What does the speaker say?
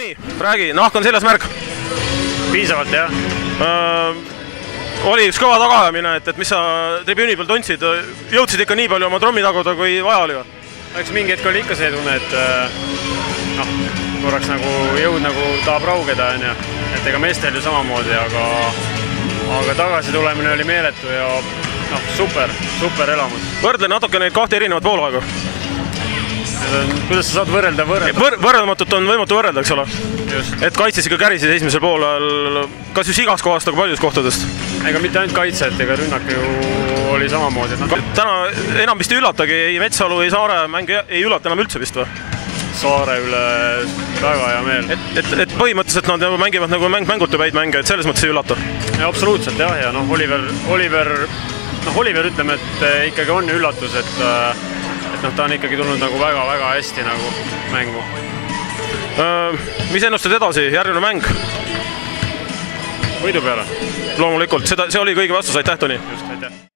Toni, räägi, nahk on seljas märk. Piisavalt, jah. Oli üks kõva tagaajamine, et mis sa tribüüni peal tundsid, jõudsid ikka nii palju oma trommi taguda, kui vaja oli? Eks mingi hetk oli ikka see tunne, et korraks nagu jõud nagu tahab raugeda, et ega meestel ju samamoodi, aga tagasi tulemine oli meeletu ja super elamus. Võrdle natuke neid kahte erinevat poolaegu. Kuidas sa saad võrrelda? Võrreldamatut on võimatu võrrelda, eks ole? Et kaitses ikka kärisid esimesel poolel, kas just igast kohast, aga paljus kohtadest? Ega mitte ainult kaitse, ega rünnak ju oli samamoodi. Täna enam vist ei üllatagi, ei Metsalu, ei Saare mäng ei üllata enam üldse vist või? Saare üle väga hea meel. Et põhimõtteliselt nad mängivad nagu mängutu päid mänge, et selles mõttes ei üllata? Absoluutselt jah, ja Oliver ütleme, et ikkagi on üllatus, et ta on ikkagi tulnud nagu väga-väga hästi nagu mängu. Mis ennustad edasi? Järgmine mäng? Võidu peale. Loomulikult, see oli kõige vastus, aitäh Toni! Just, aitäh!